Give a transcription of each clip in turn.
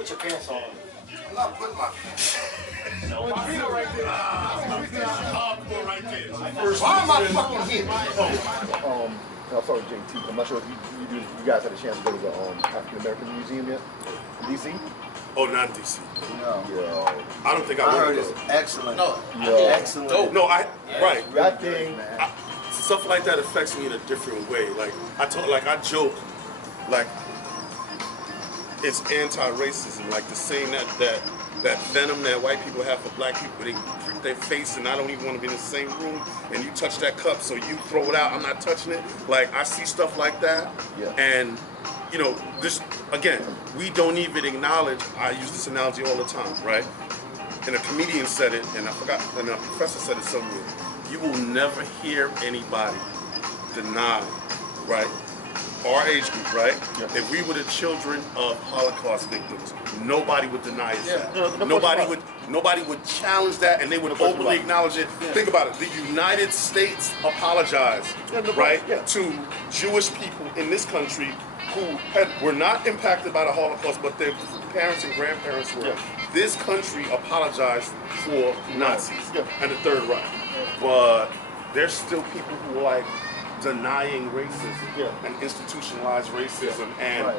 Put your pants on. I'm not putting my pants on. Right there. Hardcore right there. Why am I fucking here? I'll start with JT. I'm not sure if you guys had a chance to go to the African American Museum yet in DC. Oh, not DC. No. Yeah. I don't think I I heard would it's go. excellent. No. Excellent. Dope. No, right. That thing. Stuff like that affects me in a different way. Like I joke, like it's anti-racism, like the saying that venom that white people have for black people, they prick their face and I don't even want to be in the same room and you touch that cup so you throw it out, I'm not touching it. Like I see stuff like that and you know, this again, we don't even acknowledge, I use this analogy all the time, right? And a comedian said it and I forgot, and a professor said it somewhere. You will never hear anybody deny, right? Our age group, right? Yeah. If we were the children of Holocaust victims, nobody would deny it. Yeah. Nobody would challenge that, and they would openly acknowledge it. Yeah. Think about it. The United States apologized, right, to Jewish people in this country who were not impacted by the Holocaust, but their parents and grandparents were. Yeah. This country apologized for Nazis and the Third Reich. But there's still people who are like denying racism and institutionalized racism and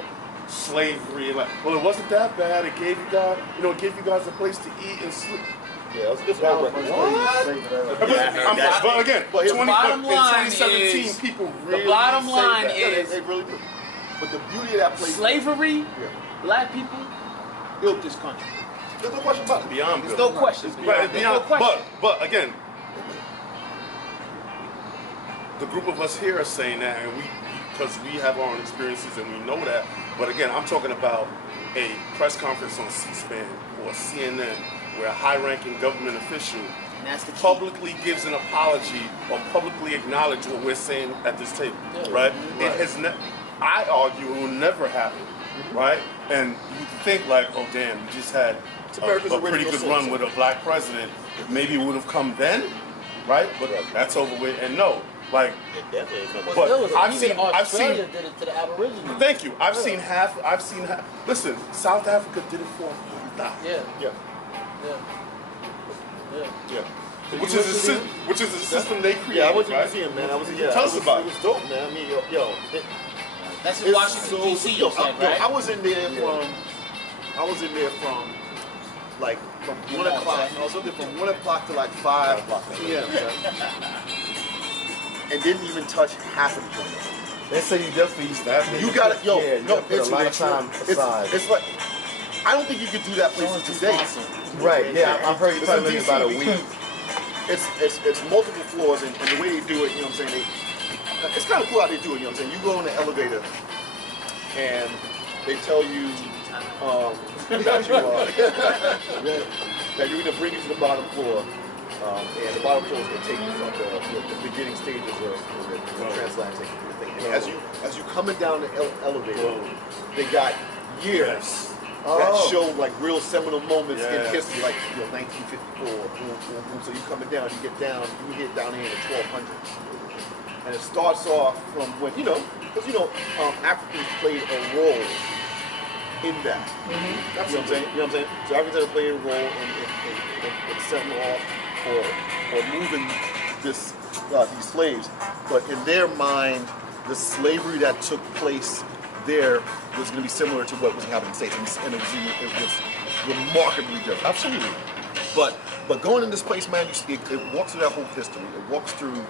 slavery. And like, well, it wasn't that bad. It gave you guys, it gave you guys a place to eat and sleep. Yeah, it's what? But again, in 2017, people really the bottom line that. is they really do. But the beauty of that place, slavery. Black people built this country. There's no question about it. Beyond There's no question. But again, the group of us here are saying that, and because we have our own experiences and we know that. But again, I'm talking about a press conference on C-SPAN or CNN where a high-ranking government official publicly gives an apology or publicly acknowledges what we're saying at this table, right? It has I argue it will never happen, right? And you think like, oh damn, you just had a pretty good run with a black president. Maybe it would have come then, right? But that's over with. And no, like, it definitely comes. But I've seen Australia did it to the Aborigines. Thank you. I've seen half. Listen, South Africa did it for a long time. Which is a system they created. Yeah, I was in the right? museum, man. Tell us about it. It was dope, man. I mean, That's in Washington D.C. You said, right? I was in there from like from 1 o'clock. I was up there from 1 o'clock to like 5 p.m. And didn't even touch half of the joint. They say you definitely used to. You got it, yo. Yeah, No, put it's a lot of time aside. It's like I don't think you could do that place in 2 days. Right? Yeah, I've heard you probably in about a week. It's multiple floors, and the way they do it, you know what I'm saying? It's kind of cool how they do it. You know what I'm saying? You go in the elevator, and they tell you that you're going to bring you to the bottom floor, and the bottom floor is going to take you from the beginning stages of the transatlantic thing. And as you coming down the elevator, they got years that show like real seminal moments in history, like 1954. So you coming down, you get down here in the 1200s, and it starts off from when because Africans played a role in that. That's what I'm saying. You know what I'm saying? So Africans have played a role in setting off or moving these slaves, but in their mind, the slavery that took place there was going to be similar to what was happening in the States, and it was remarkably different. Absolutely. But going in this place, man, it walks through that whole history. It walks through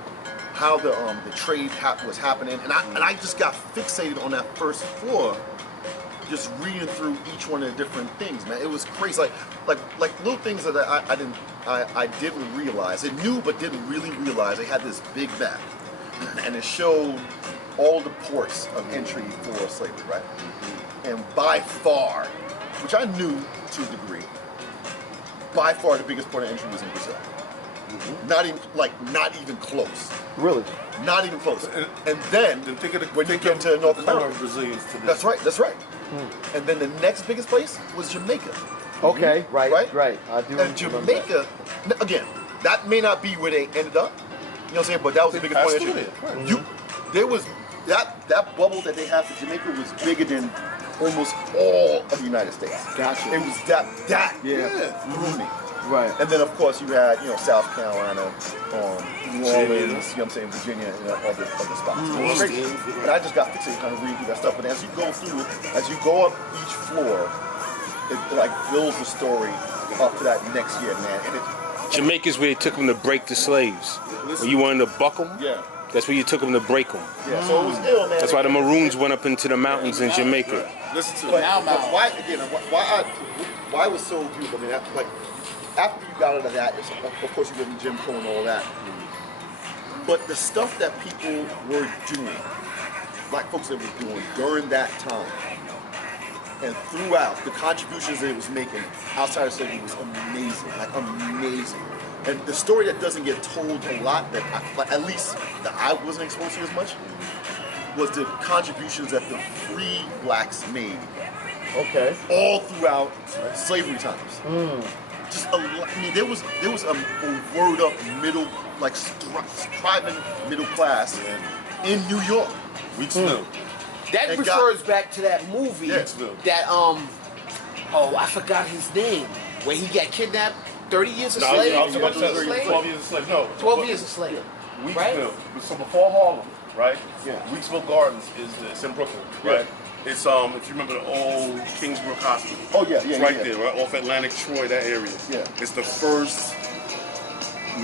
how the trade was happening, and I just got fixated on that first floor, just reading through each one of the different things, man. It was crazy, like little things that I didn't realize. I knew but didn't really realize. They had this big map, and it showed all the ports of entry for slavery, right? And by far, which I knew to a degree, by far the biggest port of entry was in Brazil. Not even close. Really? Not even close. And then when you get to North America, Brazilians today. that's right. And then the next biggest place was Jamaica. Okay, right. And I do remember Jamaica, again, that may not be where they ended up. You know what I'm saying? But that was the biggest point of entry. There was that bubble that they had for Jamaica was bigger than almost all of the United States. Gotcha. It was that Yeah. threw me. Right. And then of course you had, South Carolina, New Orleans, you know what I'm saying, Virginia, and other spots. It was crazy. And I just got fixated kind of reading through that stuff. But as you go through it, as you go up each floor, it like builds the story up to that next year, man. And it, Jamaica's where they took them to break the slaves. When you wanted to buck them, yeah. that's where you took them to break them. Yeah, so it was ill, man. That's why the Maroons went up into the mountains in Jamaica. Listen to But, it. but why it was so beautiful? I mean, like after you got out of that, of course you live in Jim Crow and all that. But the stuff that people were doing, black folks that were doing during that time, and throughout, the contributions that it was making outside of slavery was amazing, like amazing. And the story that doesn't get told a lot, that at least that I wasn't exposed to as much, was the contributions that the free blacks made. Okay. All throughout slavery times. Just there was a word up middle, like striving middle class in New York. Weeksville. That And refers back to that movie Yes. that I forgot his name, where he got kidnapped, 30 years a No, slave. I was about to 12 say years a slave? 12 years a slave. No. 12 years a slave. Weeksville. Right? So before Harlem, right? Yeah. Weeksville Gardens it's in Brooklyn, right? It's if you remember the old Kingsbrook Hospital. Oh yeah, It's right there, right off Atlantic Troy, that area. Yeah. It's the first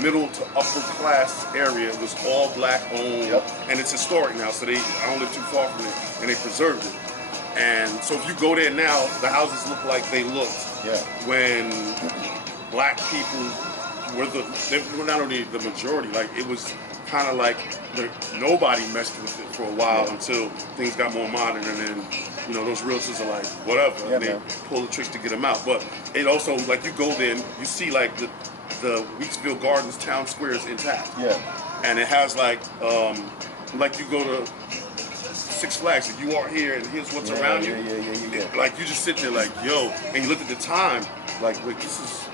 middle to upper class area. It was all black owned, Yep. and it's historic now. So I don't live too far from it, and they preserved it. And so if you go there now, the houses look like they looked Yeah. when black people they were not only the majority. Like it was kind of like nobody messed with it for a while until things got more modern, and then those realtors are like whatever, Yeah, and they man. pull the tricks to get them out. But it also like you go there and you see like the Weeksville Gardens town square is intact. Yeah. And it has like you go to Six Flags, if you are here and here's what's around you. Yeah. Like you just sit there like, yo, and you look at the time, like, wait, this is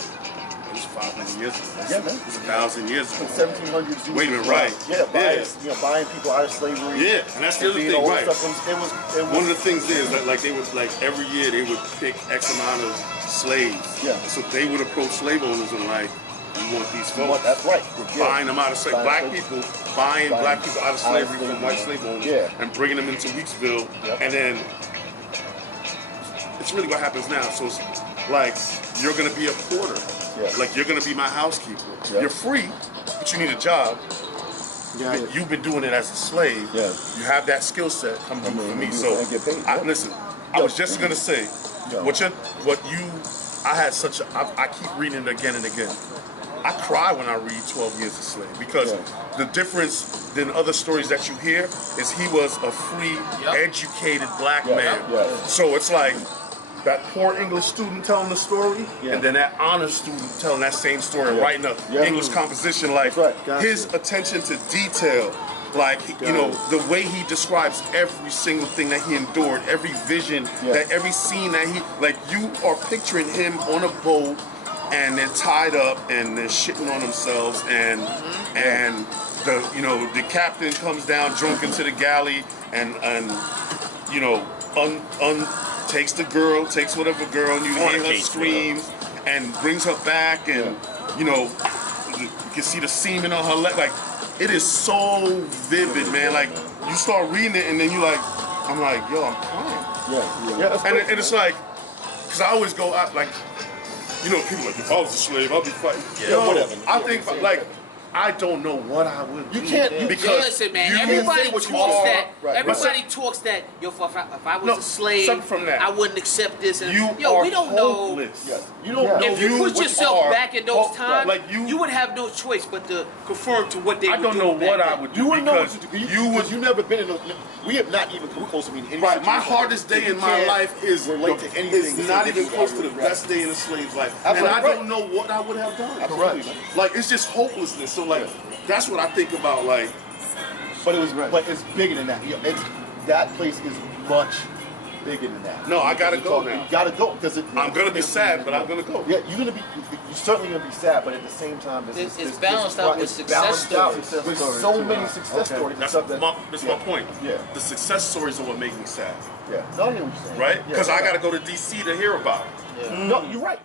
500 years ago. Yeah, man. It's 1,000 years ago. 1700s. Wait a minute, right. Yeah, buying people out of slavery. Yeah, and that's the other being thing, all right. Stuff. It was One of the things is that like they would like every year they would pick X amount of slaves. Yeah. So they would approach slave owners and like, we want these folks. That's right. Yeah. Buying them out of slavery. Buying Black slaves. people buying black people out of slavery from white slave owners and bringing them into Weeksville. Yep. And then it's really what happens now. So it's like you're gonna be a porter. Yeah. Like you're gonna be my housekeeper. Yeah. You're free, but you need a job. Got it. You've been doing it as a slave. Yeah. You have that skill set. Come do it for me. So and get paid. listen, I was just gonna say, I keep reading it again and again. I cry when I read 12 Years a Slave because the difference than other stories that you hear is he was a free, educated black man. Yeah. So it's like that poor English student telling the story, and then that honor student telling that same story, writing a English composition. Like his attention to detail, like the way he describes every single thing that he endured, every vision, that every scene that you are picturing him on a boat. And they're tied up and they're shitting on themselves and the captain comes down drunk into the galley and takes the girl, takes whatever girl, and you hear her screams and brings her back and you can see the semen on her leg. Like it is so vivid, man. Like you start reading it and then I'm like, yo, I'm crying. And it's like, because I always go out like. People like, if I was a slave, I'd be fighting. Whatever. I think, I don't know what I would do. You can't. Because listen, man. you Everybody think talks you are- that. Right. Everybody talks that. Yo, if I was No, a slave, separate from that. I wouldn't accept this. And You yo, are we don't hopeless. know. You don't know. If you put yourself back in those times, like you would have no choice but to conform to what they. I would don't do know back what then. I would do You wouldn't know what because to do. you You've never been in those. We have not even come close to being in any Right, my situation. hardest day in You my can't life is relate to anything. It's not even close to the Right. best day in a slave's life, Absolutely. and I don't know what I would have done. Absolutely. Like it's just hopelessness. So that's what I think about. But it's bigger than that. That place is much bigger than that. No, I gotta go now. You gotta go because I'm gonna be sad, but I'm gonna go. Yeah, you're certainly gonna be sad, but at the same time, It's balanced out with success stories. With so many success stories. That's and stuff that's my point. Yeah. The success stories are what make me sad, Yeah, no, I hear what you're saying. right? Yeah, Because I yeah. gotta go to DC to hear about it. Yeah. No, you're right.